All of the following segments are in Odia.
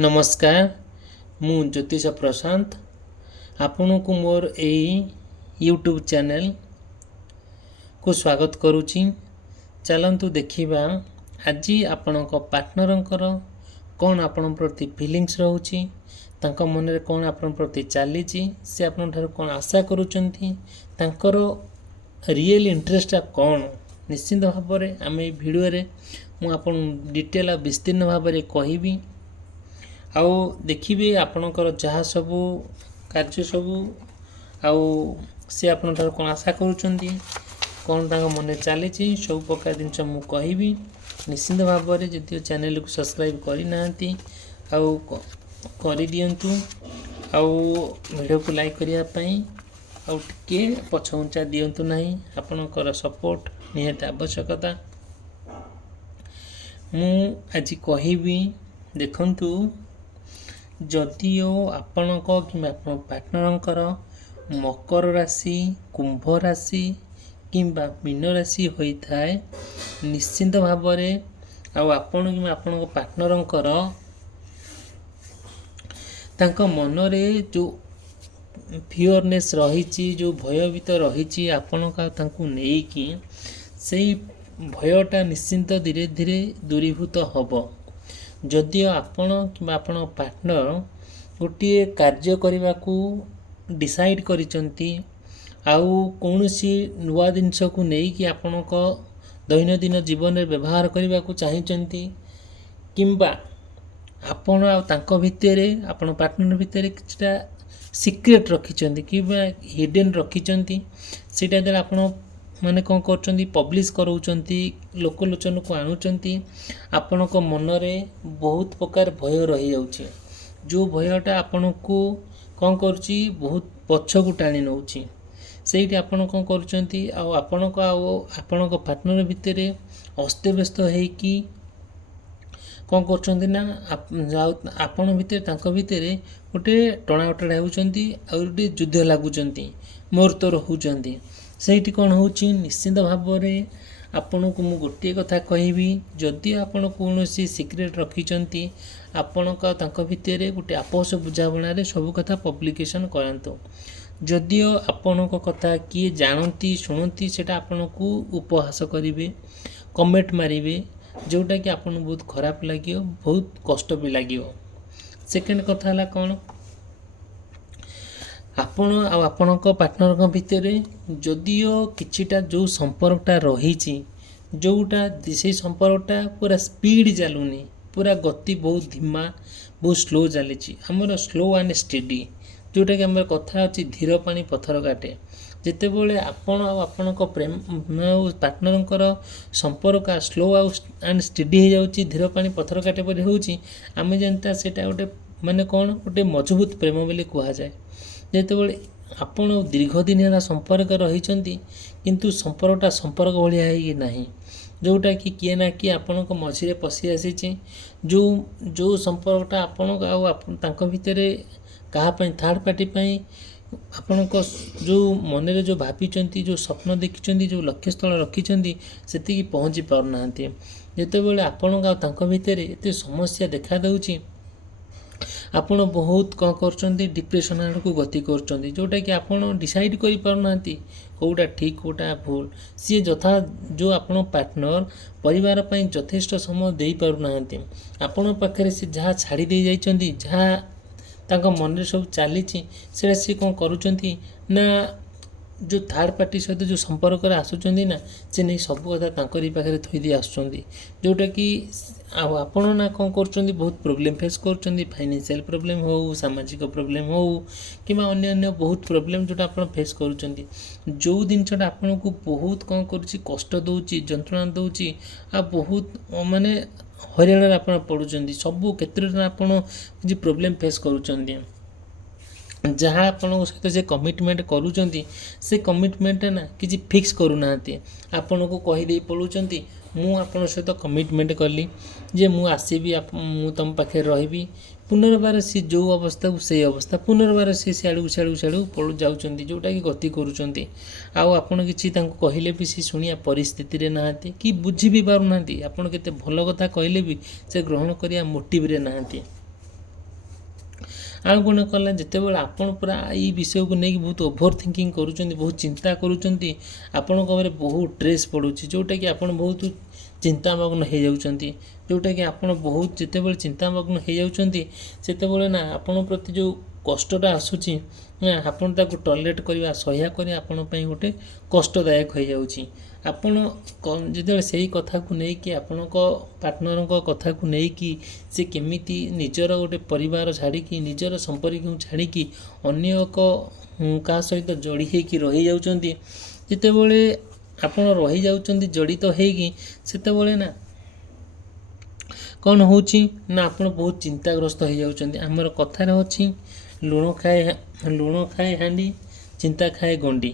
नमस्कार मु ज्योतिष प्रशांत आपण को मोर यही यूट्यूब चैनल को स्वागत करुच्ची। चलतु देखा आज आपण पार्टनर कौन आपण प्रति फिलिंग्स रोचे मन में कौन आपण प्रति चली से आपण कौन आशा कर रियल इंटरेस्ट कौन निश्चिंत भाव में आम भिडियो मुझे डिटेल विस्तीर्ण भाव में कहबी आउ देखिए आपणकर जहाँ सबू कार्य सबू आउ सी आपण कौन आशा करुँच कौन मन चली सब प्रकार जिन मुझे कहबी निश्चिंत भाव में जदि चैनल को सब्सक्राइब करना कर दिंतु वीडियो को लाइक करने टे पछघुंचा दिंतु ना आपणकर सपोर्ट निहाती आवश्यकता। मु आज कहबी देखंतु जदिओ आपण कि पार्टनर मकर राशि कुंभ राशि किंबा मीन राशि होता है निश्चिंत भाव में आपण कि आपण पार्टनर तांको मन रे जो फियरनेस रही जो भयभीत रही आपण तांको नेकी से भयटा निश्चिंत धीरे धीरे दूरीभूत होब। जदि आपण कि आपण पार्टनर गोटे कार्य करने को डिसाइड करिसंती आउ कौनसी नुआ जिनस को नहीं कि आपण दैनंदिन जीवन में व्यवहार करने को चाहिए किंबा आपण तांको भितरे आपण पार्टनर भितर किछटा सीक्रेट रखिचंती कि हिडन रखिचंती सेटा देला आपण माने कौन कर पब्लिश कराउचंती लोकलोचन को आणुचंती आपण मन में बहुत प्रकार भय रही जाउची जो भयटा आपण को कौन करुच्ची बहुत पछ को टाणी नौची से आपण कौन करुचंती आपण पार्टनर भितर अस्तव्यस्त होइकी कौन कर ना आपण भितर गोटे टणावटा होती गोटे युद्ध लगुंट मोर तोर होती से कौन हो निश्चिंत भाव में आपण को मु गोटे कथा कहबी जदि आपण कौन सिक्रेट रखिंट आपण भितर गोटे आपस बुझाणा सब कथा पब्लिकेशन करातु जदिओ आपण कथा किए जानती शुणती से आपण को उपहास करेंगे कमेंट मारे जोटा कि आपन बहुत खराब लगे बहुत कष्ट भी लगे। सेकेंड कथा है कौन आपण आपण पार्टनर भितर जदिओ किछिटा जो संपर्कटा रही जोटा से संपर्कटा पूरा स्पीड चलुनी पूरा गति बहुत धीमा बहुत स्लो चली आमर स्लो एंड स्टेडी जोटा कि आम कथा अच्छी धीर पानी पथर काटे जितेबले आपण आपण प्रेम पार्टनर संपर्क स्लो एंड स्टेडी हो जाऊँगी धीर पानी पथर काटे पर होमें जानता से गोटे माने कौन गोटे मजबूत प्रेम बोली कहुए जितेबले आपण दीर्घ दिन है संपर्क रही किंतु संपर्कटा संपर्क भाई ना जोटा कि किए ना किए आपण मझे पशि आसी जो जो संपर्कटा आपण भितर कहाँ थर्ड पार्टी आपण जो मन में जो भाई जो स्वप्न देखी जो लक्ष्य स्थल रखिंट से पहुँची पारना जितेबले आपण भितर एत समस्या देखा दूँ आपण बहुत कौन कर डिप्रेशन आड़ को गति कर जोटा कि आपण डिसाइड कर पारना कौटा ठीक कौटा भूल सी यथा जो आपण पार्टनर परिवार पर यथेष्ट समय दे पारना आपण पाखे सी जहाँ छाड़ी दे जाइछंती जहाँ तांका मन में सब चली सी कौन करुँच ना जो थर्ड पार्टी सहित जो संपर्क आसुँच ना से नहीं सब कथा पाखे थोदी आसुँच जोटा कि आपण ना कौन कर बहुत प्रोब्लेम फेस कर फाइनेंशियल प्रोब्लेम हो सामाजिक प्रोब्लेम हो कि अन्य अन्य बहुत प्रोब्लेम जोटा आप फेस करुँच जो जिनसा आपन को बहुत कौन कर कष्ट दूची जंत्रणा दूची आ बहुत माने हरियाणा आप पड़ुंट सबू क्षेत्र में प्रोब्लेम फेस करुँच जहाँ आपण सहित से कमिटमेंट करुँच से कमिटमेंट ना कि फिक्स करूना आपण को कहीदे पड़ुंट मु आपण सहित कमिटमेंट कली जे मु आसबि मु तुम पाखे रही पुनर्बार सी जो अवस्था को से अवस्था पुनर्बार सी सियाड़ू सियाड़ू सियाड़ू पड़ जाऊँच जोटा कि गति करुँच आपड़ कि कहले भी सी शुणिया परिस्थिति ना कि बुझी भी पारना आपड़ के भल कथा कहले भी से ग्रहण करिया मोटिव रे ना ଆଉ କ'ଣ କଲା, ଯେତେବେଳେ ଆପଣ ପୁରା ଏଇ ବିଷୟକୁ ନେଇକି ବହୁତ ଓଭର ଥିଙ୍କିଂ କରୁଛନ୍ତି, ବହୁତ ଚିନ୍ତା କରୁଛନ୍ତି, ଆପଣଙ୍କ ଉପରେ ବହୁତ ଷ୍ଟ୍ରେସ୍ ପଡ଼ୁଛି, ଯେଉଁଟାକି ଆପଣ ବହୁତ ଚିନ୍ତାମଗ୍ନ ହେଇଯାଉଛନ୍ତି, ଯେଉଁଟାକି ଆପଣ ବହୁତ ଯେତେବେଳେ ଚିନ୍ତାମଗ୍ନ ହେଇଯାଉଛନ୍ତି ସେତେବେଳେ ନା ଆପଣଙ୍କ ପ୍ରତି ଯେଉଁ କଷ୍ଟଟା ଆସୁଛି ନା ଆପଣ ତାକୁ ଟଲରେଟ୍ କରିବା, ସହ୍ୟ କରିବା ଆପଣଙ୍କ ପାଇଁ ଗୋଟେ କଷ୍ଟଦାୟକ ହେଇଯାଉଛି। ଆପଣ ଯେତେବେଳେ ସେଇ କଥାକୁ ନେଇକି ଆପଣଙ୍କ ପାର୍ଟନରଙ୍କ କଥାକୁ ନେଇକି ସେ କେମିତି ନିଜର ଗୋଟେ ପରିବାର ଛାଡ଼ିକି, ନିଜର ସମ୍ପର୍କକୁ ଛାଡ଼ିକି ଅନ୍ୟ ଏକ କାହା ସହିତ ଯୋଡ଼ି ହେଇକି ରହିଯାଉଛନ୍ତି, ଯେତେବେଳେ ଆପଣ ରହିଯାଉଛନ୍ତି ଜଡ଼ିତ ହେଇକି, ସେତେବେଳେ ନା କ'ଣ ହେଉଛି ନା ଆପଣ ବହୁତ ଚିନ୍ତାଗ୍ରସ୍ତ ହେଇଯାଉଛନ୍ତି। ଆମର କଥାରେ ଅଛି, ଲୁଣ ଖାଏ ହାଣ୍ଡି, ଚିନ୍ତା ଖାଏ ଗଣ୍ଡି।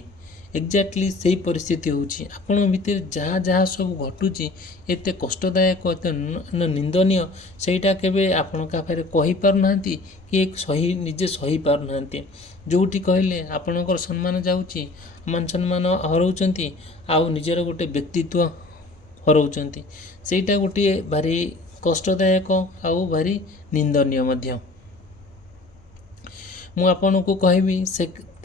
ଏକ୍ଜାକ୍ଟଲି ସେଇ ପରିସ୍ଥିତି ହେଉଛି ଆପଣଙ୍କ ଭିତରେ ଯାହା ସବୁ ଘଟୁଛି, ଏତେ କଷ୍ଟଦାୟକ, ଏତେ ନିନ୍ଦନୀୟ, ସେଇଟା କେବେ ଆପଣ କାହାରେ କହିପାରୁନାହାନ୍ତି କି ନିଜେ ସହିପାରୁନାହାନ୍ତି। ଯେଉଁଠି କହିଲେ ଆପଣଙ୍କର ସମ୍ମାନ ଯାଉଛି, ମାନ ସମ୍ମାନ ହରାଉଛନ୍ତି, ଆଉ ନିଜର ଗୋଟେ ବ୍ୟକ୍ତିତ୍ୱ ହରାଉଛନ୍ତି। ସେଇଟା ଗୋଟିଏ ଭାରି କଷ୍ଟଦାୟକ ଆଉ ଭାରି ନିନ୍ଦନୀୟ ମଧ୍ୟ। ମୁଁ ଆପଣଙ୍କୁ କହିବି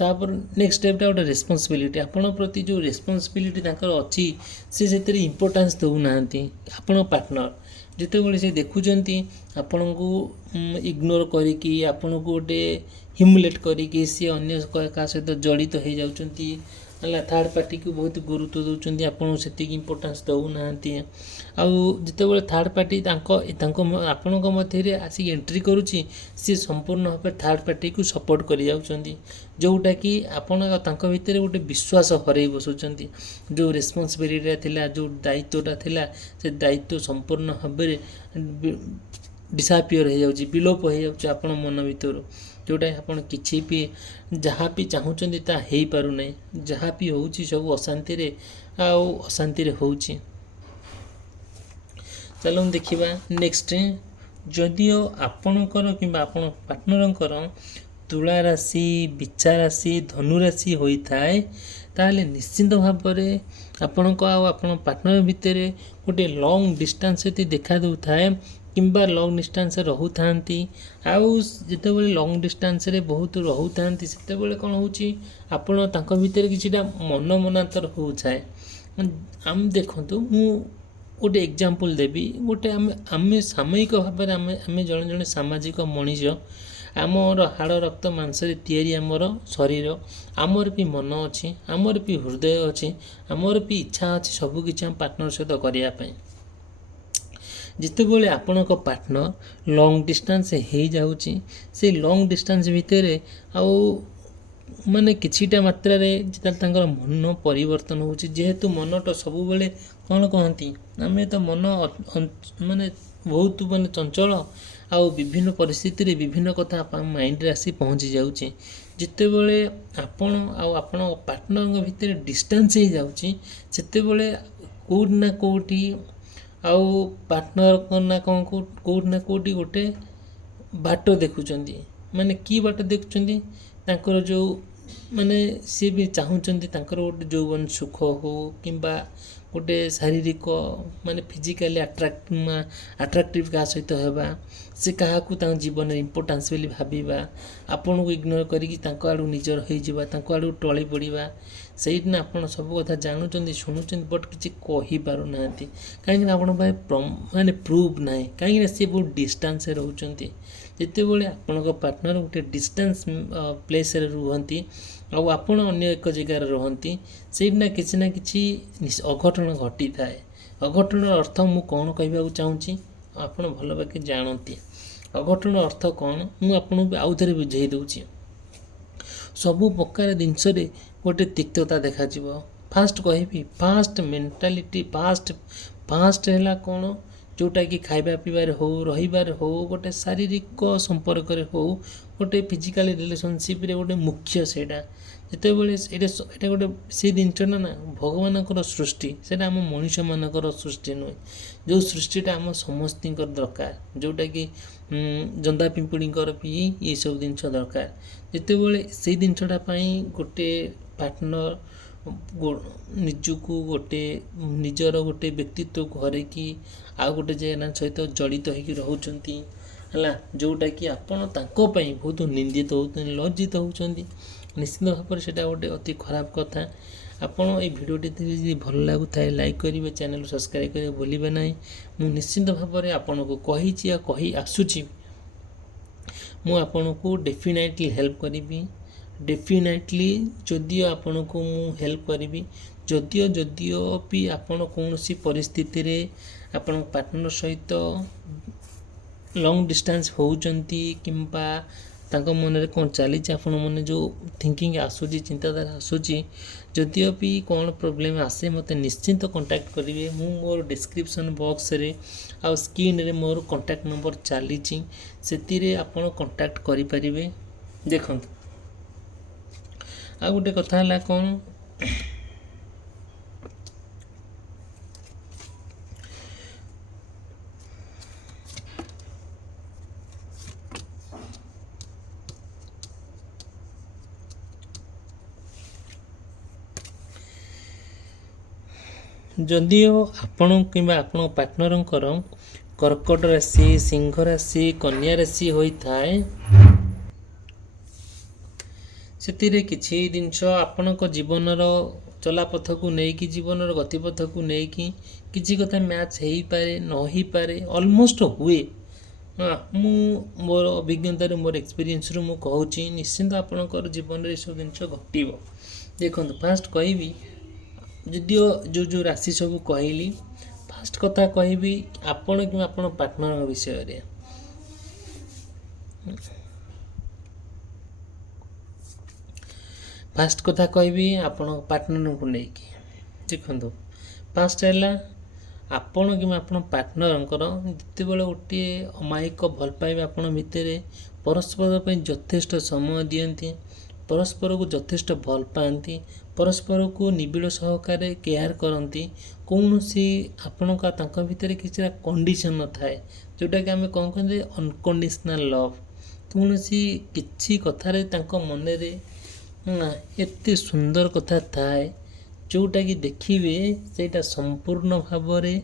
ତାପରେ ନେକ୍ସଟ ଷ୍ଟେପ୍ଟା ଗୋଟେ ରେସ୍ପନ୍ସିବିଲିଟି। ଆପଣଙ୍କ ପ୍ରତି ଯେଉଁ ରେସ୍ପନ୍ସିବିଲିଟି ତାଙ୍କର ଅଛି, ସେ ସେଥିରେ ଇମ୍ପୋର୍ଟାନ୍ସ ଦେଉନାହାନ୍ତି। ଆପଣଙ୍କ ପାର୍ଟନର ଯେତେବେଳେ ସେ ଦେଖୁଛନ୍ତି ଆପଣଙ୍କୁ ଇଗ୍ନୋର କରିକି, ଆପଣଙ୍କୁ ଗୋଟେ ହ୍ୟୁମିଲେଟ୍ କରିକି ସିଏ ଅନ୍ୟ କାହା ସହିତ ଜଡ଼ିତ ହେଇଯାଉଛନ୍ତି, ହେଲା, ଥାର୍ଡ଼ ପାର୍ଟିକୁ ବହୁତ ଗୁରୁତ୍ୱ ଦେଉଛନ୍ତି, ଆପଣଙ୍କୁ ସେତିକି ଇମ୍ପୋର୍ଟାନ୍ସ ଦେଉନାହାନ୍ତି। ଆଉ ଯେତେବେଳେ ଥାର୍ଡ଼ ପାର୍ଟି ଆପଣଙ୍କ ମଧ୍ୟରେ ଆସିକି ଏଣ୍ଟ୍ରି କରୁଛି, ସିଏ ସମ୍ପୂର୍ଣ୍ଣ ଭାବେ ଥାର୍ଡ଼ ପାର୍ଟିକୁ ସପୋର୍ଟ କରିଯାଉଛନ୍ତି, ଯେଉଁଟାକି ଆପଣ ତାଙ୍କ ଭିତରେ ଗୋଟେ ବିଶ୍ୱାସ ହରାଇ ବସୁଛନ୍ତି। ଯେଉଁ ରେସ୍ପନ୍ସିବିଲିଟିଟା ଥିଲା, ଯେଉଁ ଦାୟିତ୍ୱଟା ଥିଲା, ସେ ଦାୟିତ୍ୱ ସମ୍ପୂର୍ଣ୍ଣ ଭାବରେ ଡିସାପିୟର ହେଇଯାଉଛି, ବିଲୋପ ହେଇଯାଉଛି ଆପଣ ମନ ଭିତରୁ, ଯେଉଁଟାକି ଆପଣ କିଛି ବି ଯାହା ବି ଚାହୁଁଛନ୍ତି ତାହା ହେଇପାରୁନାହିଁ। ଯାହା ବି ହେଉଛି ସବୁ ଅଶାନ୍ତିରେ ହେଉଛି। ଚାଲନ୍ତୁ ଦେଖିବା ନେକ୍ସଟ। ଯଦିଓ ଆପଣଙ୍କର କିମ୍ବା ଆପଣ ପାର୍ଟନରଙ୍କର ତୁଳା ରାଶି, ବିଛା ରାଶି, ଧନୁ ରାଶି ହୋଇଥାଏ, ତାହେଲେ ନିଶ୍ଚିନ୍ତ ଭାବରେ ଆପଣଙ୍କ ଆଉ ଆପଣ ପାର୍ଟନର ଭିତରେ ଗୋଟେ ଲଙ୍ଗ୍ ଡିଷ୍ଟାନ୍ସ ଯଦି ଦେଖା ଦେଉଥାଏ କିମ୍ବା ଲଙ୍ଗ୍ ଡିଷ୍ଟାନ୍ସରେ ରହୁଥାନ୍ତି, ଆଉ ଯେତେବେଳେ ଲଙ୍ଗ୍ ଡିଷ୍ଟାନ୍ସରେ ବହୁତ ରହୁଥାନ୍ତି, ସେତେବେଳେ କ'ଣ ହେଉଛି, ଆପଣ ତାଙ୍କ ଭିତରେ କିଛିଟା ମନାନ୍ତର ହେଉଥାଏ। ଆମେ ଦେଖନ୍ତୁ, ମୁଁ ଗୋଟେ ଏକ୍ଜାମ୍ପଲ୍ ଦେବି। ଗୋଟେ ଆମେ ସାମୟିକ ଭାବରେ ଆମେ ଜଣେ ସାମାଜିକ ମଣିଷ। ଆମର ହାଡ଼ ରକ୍ତ ମାଂସରେ ତିଆରି ଆମର ଶରୀର, ଆମର ବି ମନ ଅଛି, ଆମର ବି ହୃଦୟ ଅଛି, ଆମର ବି ଇଚ୍ଛା ଅଛି ସବୁକିଛି ଆମ ପାର୍ଟନର ସହିତ କରିବା ପାଇଁ। ଯେତେବେଳେ ଆପଣଙ୍କ ପାର୍ଟନର ଲଙ୍ଗ୍ ଡିଷ୍ଟାନ୍ସ ହେଇଯାଉଛି, ସେଇ ଲଙ୍ଗ୍ ଡିଷ୍ଟାନ୍ସ ଭିତରେ ଆଉ କିଛିଟା ମାତ୍ରାରେ ଯେତେବେଳେ ତାଙ୍କର ମନ ପରିବର୍ତ୍ତନ ହେଉଛି, ଯେହେତୁ ମନଟା ସବୁବେଳେ କ'ଣ କହନ୍ତି, ଆମେ ତ ମନ ବହୁତ ଚଞ୍ଚଳ, ଆଉ ବିଭିନ୍ନ ପରିସ୍ଥିତିରେ ବିଭିନ୍ନ କଥା ମାଇଣ୍ଡରେ ଆସି ପହଞ୍ଚି ଯାଉଛି। ଯେତେବେଳେ ଆପଣ ଆଉ ଆପଣଙ୍କ ପାର୍ଟନରଙ୍କ ଭିତରେ ଡିଷ୍ଟାନ୍ସ ହେଇଯାଉଛି, ସେତେବେଳେ କେଉଁଠି ନା କେଉଁଠି ଆଉ ପାର୍ଟନର କେଉଁଠି ନା କେଉଁଠି ଗୋଟେ ବାଟ ଦେଖୁଛନ୍ତି। କି ବାଟ ଦେଖୁଛନ୍ତି, ତାଙ୍କର ଯେଉଁ ସିଏ ବି ଚାହୁଁଛନ୍ତି ତାଙ୍କର ଗୋଟେ ଯୌବନ ସୁଖ ହଉ କିମ୍ବା ଗୋଟେ ଶାରୀରିକ ଫିଜିକାଲି ଆଟ୍ରାକ୍ଟିଭ୍ କାହା ସହିତ ହେବା, ସେ କାହାକୁ ତାଙ୍କ ଜୀବନରେ ଇମ୍ପୋର୍ଟାନ୍ସ ବୋଲି ଭାବିବା, ଆପଣଙ୍କୁ ଇଗ୍ନୋର କରିକି ତାଙ୍କ ଆଡ଼କୁ ନିଜର ହେଇଯିବା, ତାଙ୍କ ଆଡ଼କୁ ଟଳି ପଡ଼ିବା। ସେଇଦିନ ଆପଣ ସବୁ କଥା ଜାଣୁଛନ୍ତି, ଶୁଣୁଛନ୍ତି, ବଟ୍ କିଛି କହିପାରୁନାହାନ୍ତି, କାହିଁକିନା ଆପଣଙ୍କ ପାଇଁ ପ୍ରୁଫ୍ ନାହିଁ, କାହିଁକିନା ସେ ବହୁତ ଡିଷ୍ଟାନ୍ସରେ ରହୁଛନ୍ତି। ଯେତେବେଳେ ଆପଣଙ୍କ ପାର୍ଟନର ଗୋଟେ ଡିଷ୍ଟାନ୍ସ ପ୍ଲେସ୍ରେ ରୁହନ୍ତି ଆଉ ଆପଣ ଅନ୍ୟ ଏକ ଜାଗାରେ ରୁହନ୍ତି, ସେଇଦିନ କିଛି ନା କିଛି ଅଘଟଣ ଘଟିଥାଏ। ଅଘଟଣର ଅର୍ଥ ମୁଁ କ'ଣ କହିବାକୁ ଚାହୁଁଛି, ଆପଣ ଭଲ ଭାବେ ଜାଣନ୍ତି। ଅଘଟଣର ଅର୍ଥ କ'ଣ, ମୁଁ ଆପଣଙ୍କୁ ଆଉ ଥରେ ବୁଝେଇ ଦେଉଛି। ସବୁ ପ୍ରକାର ଜିନିଷରେ ଗୋଟେ ତିକ୍ତତା ଦେଖାଯିବ। ଫାଷ୍ଟ କହିବି, ଫାଷ୍ଟ ମେଣ୍ଟାଲିଟି, ଫାଷ୍ଟ ହେଲା କ'ଣ, ଯେଉଁଟାକି ଖାଇବା ପିଇବାରେ ହେଉ, ରହିବାରେ ହେଉ, ଗୋଟେ ଶାରୀରିକ ସମ୍ପର୍କରେ ହେଉ, ଗୋଟେ ଫିଜିକାଲ ରିଲେସନସିପ୍ରେ ଗୋଟେ ମୁଖ୍ୟ ସେଇଟା। ଯେତେବେଳେ ଏଇଟା ଗୋଟେ ସେ ଜିନିଷଟା ନା ଭଗବାନଙ୍କର ସୃଷ୍ଟି, ସେଇଟା ଆମ ମଣିଷମାନଙ୍କର ସୃଷ୍ଟି ନୁହେଁ। ଯେଉଁ ସୃଷ୍ଟିଟା ଆମ ସମସ୍ତଙ୍କର ଦରକାର, ଯେଉଁଟାକି ଜନ୍ଦା ପିମ୍ପୁଡ଼ିଙ୍କର ବି ଏସବୁ ଜିନିଷ ଦରକାର। ଯେତେବେଳେ ସେଇ ଜିନିଷଟା ପାଇଁ ଗୋଟେ ପାର୍ଟନର ନିଜକୁ ନିଜର ଗୋଟେ ବ୍ୟକ୍ତିତ୍ୱକୁ ହରେଇକି ଆଉ ଗୋଟେ ଜାଗା ସହିତ ଜଡ଼ିତ ହେଇକି ରହୁଛନ୍ତି, ହେଲା, ଯେଉଁଟାକି ଆପଣ ତାଙ୍କ ପାଇଁ ବହୁତ ନିନ୍ଦିତ ହେଉଛନ୍ତି, ଲଜ୍ଜିତ ହେଉଛନ୍ତି। ନିଶ୍ଚିତ ଭାବରେ ସେଇଟା ଗୋଟେ ଅତି ଖରାପ କଥା। ଆପଣ ଏଇ ଭିଡ଼ିଓଟି ଯଦି ଭଲ ଲାଗୁଥାଏ ଲାଇକ୍ କରିବେ, ଚ୍ୟାନେଲ୍ ସବସ୍କ୍ରାଇବ୍ କରିବେ ଭୁଲିବେ ନାହିଁ। ମୁଁ ନିଶ୍ଚିତ ଭାବରେ ଆପଣଙ୍କୁ କହିଛି ଆଉ କହି ଆସୁଛି, ମୁଁ ଆପଣଙ୍କୁ ଡେଫିନେଟଲି ହେଲ୍ପ କରିବି। ଡେଫିନେଟଲି ଯଦିଓ ଆପଣଙ୍କୁ ମୁଁ ହେଲ୍ପ କରିବି, ଯଦିଓ ବି ଆପଣ କୌଣସି ପରିସ୍ଥିତିରେ ଆପଣଙ୍କ ପାର୍ଟନର ସହିତ ଲଙ୍ଗ୍ ଡିଷ୍ଟାନ୍ସ ହେଉଛନ୍ତି କିମ୍ବା ତାଙ୍କ ମନରେ କ'ଣ ଚାଲିଛି, ଆପଣ ମନେ ଯେଉଁ ଥିଙ୍କିଙ୍ଗ ଆସୁଛି, ଚିନ୍ତାଧାରା ଆସୁଛି, ଯଦିଓ ବି କ'ଣ ପ୍ରୋବ୍ଲେମ୍ ଆସେ ମୋତେ ନିଶ୍ଚିନ୍ତ କଣ୍ଟାକ୍ଟ କରିବେ। ମୁଁ ମୋର ଡିସ୍କ୍ରିପ୍ସନ୍ ବକ୍ସରେ ଆଉ ସ୍କ୍ରିନ୍ରେ ମୋର କଣ୍ଟାକ୍ଟ ନମ୍ବର ଚାଲିଛି, ସେଥିରେ ଆପଣ କଣ୍ଟାକ୍ଟ କରିପାରିବେ। ଦେଖନ୍ତୁ, ଆଉ ଗୋଟେ କଥା ହେଲା କ'ଣ, ଯଦିଓ ଆପଣ କିମ୍ବା ଆପଣଙ୍କ ପାର୍ଟନରଙ୍କର କର୍କଟ ରାଶି, ସିଂହ ରାଶି, କନ୍ୟା ରାଶି ହୋଇଥାଏ, ସେଥିରେ କିଛି ଜିନିଷ ଆପଣଙ୍କ ଜୀବନର ଚଲାପଥକୁ ନେଇକି, ଜୀବନର ଗତିପଥକୁ ନେଇକି କିଛି କଥା ମ୍ୟାଚ୍ ହେଇପାରେ, ନ ହେଇପାରେ, ଅଲମୋଷ୍ଟ ହୁଏ। ମୁଁ ମୋର ଅଭିଜ୍ଞତାରୁ, ମୋର ଏକ୍ସପିରିଏନ୍ସରୁ ମୁଁ କହୁଛି, ନିଶ୍ଚିନ୍ତ ଆପଣଙ୍କର ଜୀବନରେ ଏସବୁ ଜିନିଷ ଘଟିବ। ଦେଖନ୍ତୁ, ଫାଷ୍ଟ କହିବି, ଯଦିଓ ଯେଉଁ ରାଶି ସବୁ କହିଲି, ଫାଷ୍ଟ କଥା କହିବି ଆପଣ କିମ୍ବା ଆପଣ ପାର୍ଟନରଙ୍କ ବିଷୟରେ। ଫାଷ୍ଟ କଥା କହିବି ଆପଣଙ୍କ ପାର୍ଟନରଙ୍କୁ ନେଇକି। ଦେଖନ୍ତୁ, ଫାଷ୍ଟ ହେଲା ଆପଣ କିମ୍ବା ଆପଣ ପାର୍ଟନରଙ୍କର ଯେତେବେଳେ ଗୋଟିଏ ଅମାୟିକ ଭଲ ପାଇବା ଆପଣ ଭିତରେ, ପରସ୍ପର ପାଇଁ ଯଥେଷ୍ଟ ସମୟ ଦିଅନ୍ତି, ପରସ୍ପରକୁ ଯଥେଷ୍ଟ ଭଲ ପାଆନ୍ତି, ପରସ୍ପରକୁ ନିବିଡ଼ ସହକାରେ କେୟାର କରନ୍ତି, କୌଣସି ଆପଣଙ୍କ ତାଙ୍କ ଭିତରେ କିଛିଟା କଣ୍ଡିସନ୍ ନଥାଏ, ଯେଉଁଟାକି ଆମେ କ'ଣ କହନ୍ତି ଅନକଣ୍ଡିସନାଲ୍ ଲଭ୍। କୌଣସି କିଛି କଥାରେ ତାଙ୍କ ମନରେ ଏତେ ସୁନ୍ଦର କଥା ଥାଏ, ଯେଉଁଟାକି ଦେଖିବେ ସେଇଟା ସମ୍ପୂର୍ଣ୍ଣ ଭାବରେ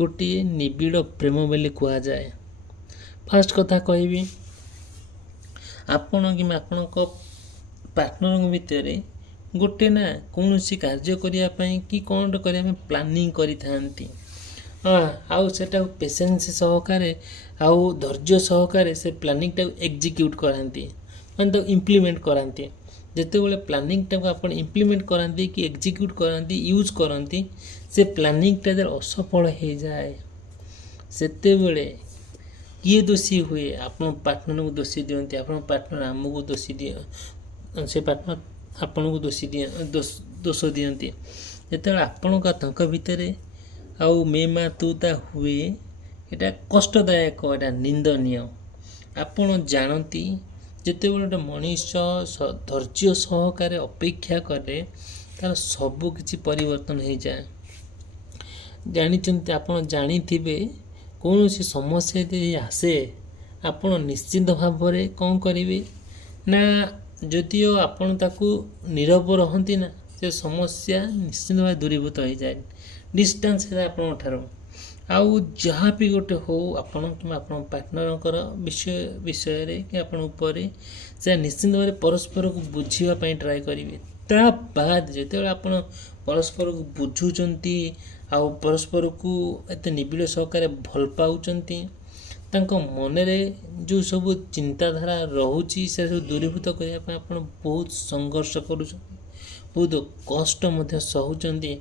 ଗୋଟିଏ ନିବିଡ଼ ପ୍ରେମ ବୋଲି କୁହାଯାଏ। ଫାଷ୍ଟ କଥା କହିବି, ଆପଣ କିମ୍ବା ଆପଣଙ୍କ ପାର୍ଟନରଙ୍କ ଭିତରେ ଗୋଟେ ନା କୌଣସି କାର୍ଯ୍ୟ କରିବା ପାଇଁ କି କ'ଣ କରିବା ପାଇଁ ପ୍ଲାନିଂ କରିଥାନ୍ତି, ଆଉ ସେଟାକୁ ପେସେନ୍ସ ସହକାରେ ଆଉ ଧୈର୍ଯ୍ୟ ସହକାରେ ସେ ପ୍ଲାନିଂଟାକୁ ଏକ୍ଜିକ୍ୟୁଟ୍ କରାନ୍ତି, ମାନେ ତାକୁ ଇମ୍ପ୍ଲିମେଣ୍ଟ କରାନ୍ତି। ଯେତେବେଳେ ପ୍ଲାନିଂଟାକୁ ଆପଣ ଇମ୍ପ୍ଲିମେଣ୍ଟ କରାନ୍ତି କି ଏକ୍ଜିକ୍ୟୁଟ୍ କରାନ୍ତି, ୟୁଜ୍ କରନ୍ତି, ସେ ପ୍ଲାନିଂଟା ଯେତେବେଳେ ଅସଫଳ ହେଇଯାଏ, ସେତେବେଳେ କିଏ ଦୋଷୀ ହୁଏ? ଆପଣ ପାର୍ଟନରକୁ ଦୋଷୀ ଦିଅନ୍ତି, ଆପଣଙ୍କ ପାର୍ଟନର ଆମକୁ ଦୋଷୀ ସେ ପାର୍ଟନର ଆପଣଙ୍କୁ ଦୋଷ ଦିଅନ୍ତି। ଯେତେବେଳେ ଆପଣଙ୍କ ତାଙ୍କ ଭିତରେ ଆଉ ମା ତୁ ତା ହୁଏ, ଏଇଟା କଷ୍ଟଦାୟକ, ଏଇଟା ନିନ୍ଦନୀୟ। ଆପଣ ଜାଣନ୍ତି, ଯେତେବେଳେ ଗୋଟେ ମଣିଷ ଧୈର୍ଯ୍ୟ ସହକାରେ ଅପେକ୍ଷା କରେ, ତାର ସବୁ କିଛି ପରିବର୍ତ୍ତନ ହେଇଯାଏ। ଜାଣିଛନ୍ତି, ଆପଣ ଜାଣିଥିବେ, କୌଣସି ସମସ୍ୟା ଯଦି ଆସେ, ଆପଣ ନିଶ୍ଚିନ୍ତ ଭାବରେ କ'ଣ କରିବେ ନା, ଯଦିଓ ଆପଣ ତାକୁ ନୀରବ ରହନ୍ତି ନା, ସେ ସମସ୍ୟା ନିଶ୍ଚିନ୍ତ ଭାବରେ ଦୂରୀଭୂତ ହେଇଯାଏ, ଡିଷ୍ଟାନ୍ସ ହେଇଯାଏ ଆପଣଙ୍କ ଠାରୁ। ଆଉ ଯାହା ବି ଗୋଟେ ହଉ, ଆପଣ କିମ୍ବା ଆପଣଙ୍କ ପାର୍ଟନରଙ୍କର ବିଷୟରେ କି ଆପଣ ଉପରେ, ସେ ନିଶ୍ଚିନ୍ତ ଭାବରେ ପରସ୍ପରକୁ ବୁଝିବା ପାଇଁ ଟ୍ରାଏ କରିବେ। ତା ବାଦ ଯେତେବେଳେ ଆପଣ ପରସ୍ପରକୁ ବୁଝୁଛନ୍ତି ଆଉ ପରସ୍ପରକୁ ଏତେ ନିବିଡ଼ ସହକାରେ ଭଲ ପାଉଛନ୍ତି, ତାଙ୍କ ମନରେ ଯେଉଁ ସବୁ ଚିନ୍ତାଧାରା ରହୁଛି, ସେ ସବୁ ଦୂରୀଭୂତ କରିବା ପାଇଁ ଆପଣ ବହୁତ ସଂଘର୍ଷ କରୁଛନ୍ତି, ବହୁତ କଷ୍ଟ ମଧ୍ୟ ସହୁଛନ୍ତି,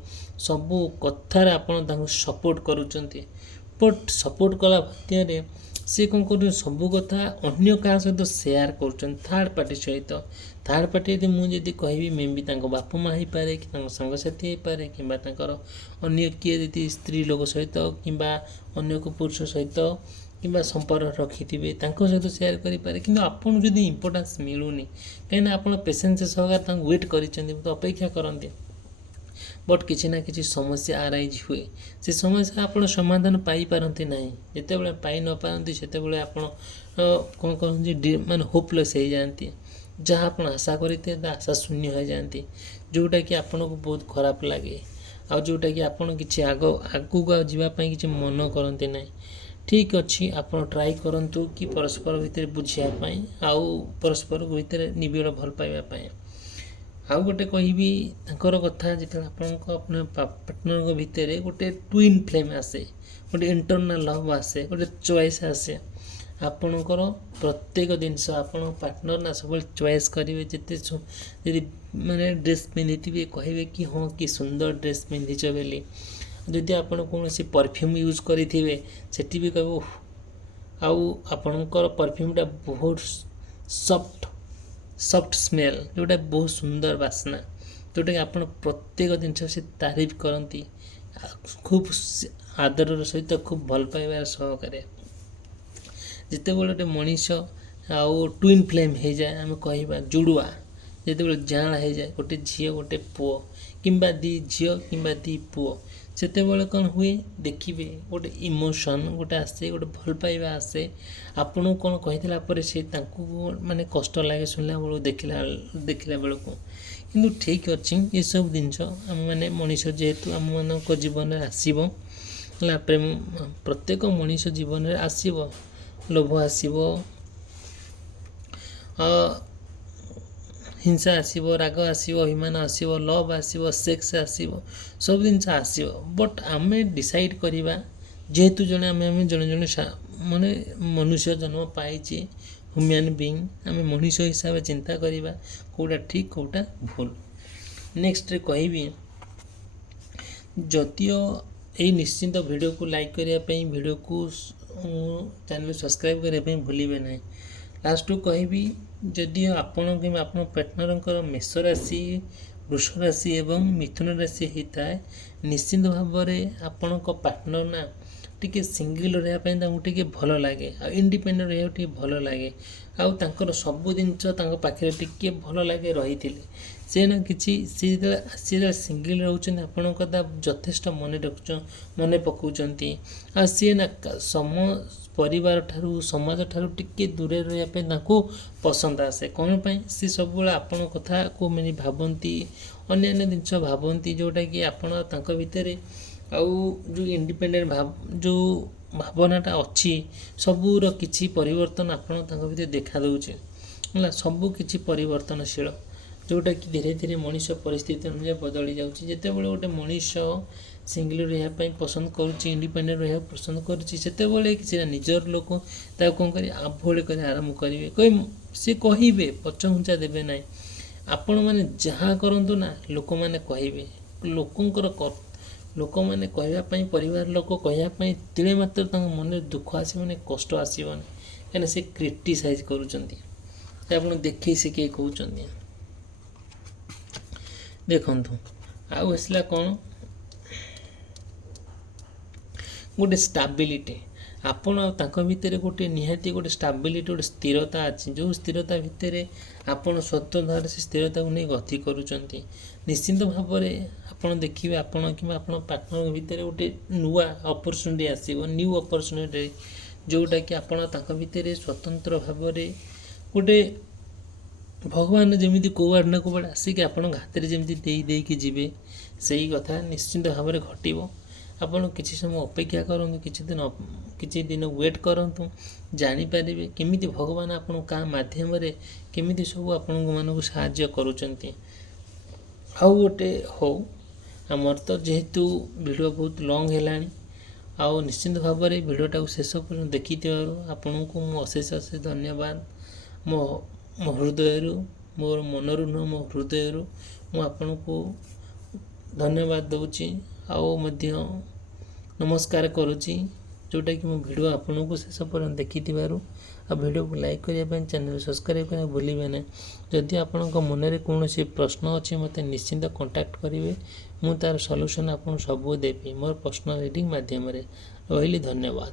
ସବୁ କଥାରେ ଆପଣ ତାଙ୍କୁ ସପୋର୍ଟ କରୁଛନ୍ତି। ବଟ୍ ସପୋର୍ଟ କଲା ମଧ୍ୟରେ ସେ କ'ଣ କରୁଛନ୍ତି, ସବୁ କଥା ଅନ୍ୟ କାହା ସହିତ ସେୟାର କରୁଛନ୍ତି, ଥାର୍ଡ଼ ପାର୍ଟି ସହିତ। ଥାର୍ଡ଼ ପାର୍ଟି ଯଦି ମୁଁ ଯଦି କହିବି, ମେ ବି ତାଙ୍କ ବାପା ମା' ହେଇପାରେ, କି ତାଙ୍କ ସାଙ୍ଗସାଥି ହେଇପାରେ, କିମ୍ବା ତାଙ୍କର ଅନ୍ୟ କିଏ ଯଦି ସ୍ତ୍ରୀ ଲୋକ ସହିତ କିମ୍ବା ଅନ୍ୟ ଏକ ପୁରୁଷ ସହିତ କିମ୍ବା ସମ୍ପର୍କ ରଖିଥିବେ, ତାଙ୍କ ସହିତ ସେୟାର କରିପାରେ। କିନ୍ତୁ ଆପଣଙ୍କୁ ଯଦି ଇମ୍ପୋର୍ଟାନ୍ସ ମିଳୁନି, କାହିଁକିନା ଆପଣ ପେସେନ୍ସ ସହକାରେ ତାଙ୍କୁ ୱେଟ୍ କରିଛନ୍ତି, ଅପେକ୍ଷା କରନ୍ତି, ବଟ୍ କିଛି ନା କିଛି ସମସ୍ୟା ଆରାଇଜ୍ ହୁଏ, ସେ ସମସ୍ୟା ଆପଣ ସମାଧାନ ପାଇପାରନ୍ତି ନାହିଁ। ଯେତେବେଳେ ପାଇ ନ ପାରନ୍ତି, ସେତେବେଳେ ଆପଣ କ'ଣ କରନ୍ତି, ମାନେ ହୋପଲେସ୍ ହେଇଯାଆନ୍ତି। ଯାହା ଆପଣ ଆଶା କରିଥିବେ, ତା ଆଶା ଶୂନ୍ୟ ହୋଇଯାଆନ୍ତି, ଯେଉଁଟାକି ଆପଣଙ୍କୁ ବହୁତ ଖରାପ ଲାଗେ, ଆଉ ଯେଉଁଟାକି ଆପଣ କିଛି ଆଗକୁ ଆଉ ଯିବା ପାଇଁ କିଛି ମନ କରନ୍ତି ନାହିଁ। ଠିକ୍ ଅଛି, ଆପଣ ଟ୍ରାଏ କରନ୍ତୁ କି ପରସ୍ପର ଭିତରେ ବୁଝିବା ପାଇଁ ଆଉ ପରସ୍ପର ଭିତରେ ନିବିଡ଼ ଭଲ ପାଇବା ପାଇଁ। ଆଉ ଗୋଟେ କହିବି ତାଙ୍କର କଥା, ଯେତେବେଳେ ଆପଣ ପାର୍ଟନରଙ୍କ ଭିତରେ ଗୋଟେ ଟ୍ୱିନ୍ ଫ୍ଲେମ୍ ଆସେ, ଗୋଟେ ଇଣ୍ଟରନାଲ୍ ଲଭ୍ ଆସେ, ଗୋଟେ ଚଏସ୍ ଆସେ, ଆପଣଙ୍କର ପ୍ରତ୍ୟେକ ଜିନିଷ ଆପଣଙ୍କ ପାର୍ଟନର ନା ସବୁବେଳେ ଚଏସ୍ କରିବେ। ଯଦି ମାନେ ଡ୍ରେସ୍ ପିନ୍ଧିଥିବେ କହିବେ କି ହଁ କି ସୁନ୍ଦର ଡ୍ରେସ୍ ପିନ୍ଧିଛ ବୋଲି। ଯଦି ଆପଣ କୌଣସି ପରଫ୍ୟୁମ୍ ୟୁଜ୍ କରିଥିବେ ସେଠି ବି କହିବ ଆଉ ଆପଣଙ୍କର ପରଫ୍ୟୁମ୍ଟା ବହୁତ ସଫ୍ଟ ସ୍ମେଲ୍, ଯେଉଁଟା ବହୁତ ସୁନ୍ଦର ବାସ୍ନା, ଯେଉଁଟାକି ଆପଣ ପ୍ରତ୍ୟେକ ଜିନିଷ ସେ ତାରିଫ କରନ୍ତି ଖୁବ୍ ଆଦରର ସହିତ, ଖୁବ୍ ଭଲ ପାଇବାର ସହକାରେ। ଯେତେବେଳେ ଗୋଟେ ମଣିଷ ଆଉ ଟ୍ୱିନ୍ ଫ୍ଲେମ୍ ହେଇଯାଏ, ଆମେ କହିବା ଜୁଡ଼ୁଆ, ଯେତେବେଳେ ଜାଆଁଳା ହେଇଯାଏ ଗୋଟେ ଝିଅ ଗୋଟେ ପୁଅ କିମ୍ବା ଦୁଇ ଝିଅ କିମ୍ବା ଦୁଇ ପୁଅ, ସେତେବେଳେ କ'ଣ ହୁଏ ଦେଖିବେ ଗୋଟେ ଇମୋସନ୍ ଗୋଟେ ଆସେ, ଗୋଟେ ଭଲ ପାଇବା ଆସେ। ଆପଣଙ୍କୁ କ'ଣ କହିଥିଲା ପରେ ସେ ତାଙ୍କୁ ମାନେ କଷ୍ଟ ଲାଗେ ଶୁଣିଲା ବେଳକୁ, ଦେଖିଲା ବେଳକୁ। କିନ୍ତୁ ଠିକ୍ ଅଛି, ଏସବୁ ଜିନିଷ ଆମେମାନେ ମଣିଷ ଯେହେତୁ ଆମମାନଙ୍କ ଜୀବନରେ ଆସିବ ହେଲା, ପ୍ରେମ ପ୍ରତ୍ୟେକ ମଣିଷ ଜୀବନରେ ଆସିବ, ଲୋଭ ଆସିବ, ହିଂସା ଆସିବ, ରାଗ ଆସିବ, ଅଭିମାନ ଆସିବ, ଲଭ୍ ଆସିବ, ସେକ୍ସ ଆସିବ, ସବୁ ଜିନିଷ ଆସିବ। ବଟ୍ ଆମେ ଡିସାଇଡ଼୍ କରିବା, ଯେହେତୁ ଆମେ ଜଣେ ମାନେ ମନୁଷ୍ୟ ଜନ୍ମ ପାଇଛେ, ହ୍ୟୁମାନ୍ ବିଇଂ, ଆମେ ମଣିଷ ହିସାବରେ ଚିନ୍ତା କରିବା କେଉଁଟା ଠିକ୍ କେଉଁଟା ଭୁଲ। ନେକ୍ସଟରେ କହିବି, ଯଦିଓ ଏଇ ନିଶ୍ଚିନ୍ତ ଭିଡ଼ିଓକୁ ଲାଇକ୍ କରିବା ପାଇଁ, ଭିଡ଼ିଓକୁ ଚ୍ୟାନେଲ୍ ସବସ୍କ୍ରାଇବ୍ କରିବା ପାଇଁ ଭୁଲିବେ ନାହିଁ। ଲାଷ୍ଟକୁ କହିବି, ଯଦିଓ ଆପଣ କିମ୍ବା ଆପଣ ପାର୍ଟନରଙ୍କର ମେଷ ରାଶି, ବୃଷ ରାଶି ଏବଂ ମିଥୁନ ରାଶି ହେଇଥାଏ, ନିଶ୍ଚିନ୍ତ ଭାବରେ ଆପଣଙ୍କ ପାର୍ଟନର ନା ଟିକେ ସିଙ୍ଗିଲ୍ ରହିବା ପାଇଁ ତାଙ୍କୁ ଟିକେ ଭଲ ଲାଗେ, ଆଉ ଇଣ୍ଡିପେଣ୍ଡେଣ୍ଟ ରହିବାକୁ ଟିକେ ଭଲ ଲାଗେ, ଆଉ ତାଙ୍କର ସବୁ ଜିନିଷ ତାଙ୍କ ପାଖରେ ଟିକେ ଭଲ ଲାଗେ ରହିଥିଲେ। ସେ ଯେତେବେଳେ ସିଙ୍ଗିଲ୍ ରହୁଛନ୍ତି, ଆପଣଙ୍କ କଥା ଯଥେଷ୍ଟ ମନେ ପକାଉଛନ୍ତି, ଆଉ ସିଏ ନା ପରିବାର ଠାରୁ, ସମାଜ ଠାରୁ ଟିକେ ଦୂରରେ ରହିବା ପାଇଁ ତାଙ୍କୁ ପସନ୍ଦ ଆସେ। କ'ଣ ପାଇଁ? ସେ ସବୁବେଳେ ଆପଣଙ୍କ କଥାକୁ ମାନେ ଭାବନ୍ତି, ଅନ୍ୟାନ୍ୟ ଜିନିଷ ଭାବନ୍ତି, ଯେଉଁଟାକି ଆପଣ ତାଙ୍କ ଭିତରେ ଆଉ ଯେଉଁ ଇଣ୍ଡିପେଣ୍ଡେଣ୍ଟ ଯେଉଁ ଭାବନାଟା ଅଛି, ସବୁର କିଛି ପରିବର୍ତ୍ତନ ଆପଣ ତାଙ୍କ ଭିତରେ ଦେଖା ଦେଉଛି ହେଲା, ସବୁ କିଛି ପରିବର୍ତ୍ତନଶୀଳ, ଯେଉଁଟାକି ଧୀରେ ଧୀରେ ମଣିଷ ପରିସ୍ଥିତି ଅନୁଯାୟୀ ବଦଳି ଯାଉଛି। ଯେତେବେଳେ ଗୋଟେ ମଣିଷ ସିଙ୍ଗିଲ୍ ରହିବା ପାଇଁ ପସନ୍ଦ କରୁଛି, ଇଣ୍ଡିପେଣ୍ଡେଣ୍ଟ ରହିବାକୁ ପସନ୍ଦ କରୁଛି, ସେତେବେଳେ ସେଟା ନିଜର ଲୋକ ତାକୁ କ'ଣ କରିବେ, ଆଭଏଡ଼ କରି ଆରମ୍ଭ କରିବେ, ସେ କହିବେ, ପଛଘୁଞ୍ଚା ଦେବେ ନାହିଁ। ଆପଣମାନେ ଯାହା କରନ୍ତୁ ନା ଲୋକମାନେ କହିବେ, ଲୋକମାନେ କହିବା ପାଇଁ, ପରିବାର ଲୋକ କହିବା ପାଇଁ ତିଳେ ମାତ୍ର ତାଙ୍କ ମନରେ ଦୁଃଖ ଆସିବନି, କଷ୍ଟ ଆସିବନି, କାହିଁକିନା ସେ କ୍ରିଟିସାଇଜ୍ କରୁଛନ୍ତି, ସେ ଆପଣ ଦେଖେଇ ଶିଖେଇ କହୁଛନ୍ତି। ଦେଖନ୍ତୁ, ଆଉ ଆସିଲା କ'ଣ, ଗୋଟେ ଷ୍ଟାବିଲିଟି, ଆପଣ ଆଉ ତାଙ୍କ ଭିତରେ ଗୋଟେ ନିହାତି ଗୋଟେ ଷ୍ଟାବିଲିଟି, ଗୋଟେ ସ୍ଥିରତା ଅଛି, ଯେଉଁ ସ୍ଥିରତା ଭିତରେ ଆପଣ ସ୍ୱତନ୍ତ୍ର ସେ ସ୍ଥିରତାକୁ ନେଇ ଗତି କରୁଛନ୍ତି। ନିଶ୍ଚିନ୍ତ ଭାବରେ ଆପଣ ଦେଖିବେ, ଆପଣ କିମ୍ବା ଆପଣ ପାର୍ଟନରଙ୍କ ଭିତରେ ଗୋଟେ ନୂଆ ଅପରଚ୍ୟୁନିଟି ଆସିବ, ନ୍ୟୁ ଅପରଚ୍ୟୁନିଟି, ଯେଉଁଟାକି ଆପଣ ତାଙ୍କ ଭିତରେ ସ୍ୱତନ୍ତ୍ର ଭାବରେ ଗୋଟେ ଭଗବାନ ଯେମିତି କେଉଁଆଡ଼େ ନା କେଉଁଆଡ଼େ ଆସିକି ଆପଣଙ୍କ ହାତରେ ଯେମିତି ଦେଇକି ଯିବେ, ସେଇ କଥା ନିଶ୍ଚିନ୍ତ ଭାବରେ ଘଟିବ। ଆପଣ କିଛି ସମୟ ଅପେକ୍ଷା କରନ୍ତୁ, କିଛି ଦିନ ୱେଟ୍ କରନ୍ତୁ, ଜାଣିପାରିବେ କେମିତି ଭଗବାନ ଆପଣଙ୍କ କାହା ମାଧ୍ୟମରେ କେମିତି ସବୁ ଆପଣମାନଙ୍କୁ ସାହାଯ୍ୟ କରୁଛନ୍ତି। ଆଉ ଗୋଟେ ହଉ, ଆମର ତ ଯେହେତୁ ଭିଡ଼ିଓ ବହୁତ ଲଙ୍ଗ୍ ହେଲାଣି, ଆଉ ନିଶ୍ଚିନ୍ତ ଭାବରେ ଭିଡ଼ିଓଟାକୁ ଶେଷ ପର୍ଯ୍ୟନ୍ତ ଦେଖିଥିବାରୁ ଆପଣଙ୍କୁ ମୁଁ ଅଶେଷ ଧନ୍ୟବାଦ। ମୋ ହୃଦୟରୁ, ମୋର ମନରୁ ନୁହଁ, ମୋ ହୃଦୟରୁ ମୁଁ ଆପଣଙ୍କୁ ଧନ୍ୟବାଦ ଦେଉଛି, ଆଉ ମଧ୍ୟ ନମସ୍କାର କରୁଛି, ଯେଉଁଟାକି ମୋ ଭିଡ଼ିଓ ଆପଣଙ୍କୁ ଶେଷ ପର୍ଯ୍ୟନ୍ତ ଦେଖିଥିବାରୁ। ଆଉ ଭିଡ଼ିଓକୁ ଲାଇକ୍ କରିବା ପାଇଁ, ଚ୍ୟାନେଲ୍ ସବସ୍କ୍ରାଇବ୍ କରିବା ଭୁଲିବେ ନାହିଁ। ଯଦି ଆପଣଙ୍କ ମନରେ କୌଣସି ପ୍ରଶ୍ନ ଅଛି, ମୋତେ ନିଶ୍ଚିନ୍ତ କଣ୍ଟାକ୍ଟ କରିବେ, ମୁଁ ତା'ର ସଲ୍ୟୁସନ୍ ଆପଣଙ୍କୁ ସବୁ ଦେବି ମୋର ପର୍ସନାଲ୍ ରିଡ଼ିଂ ମାଧ୍ୟମରେ। ରହିଲି, ଧନ୍ୟବାଦ।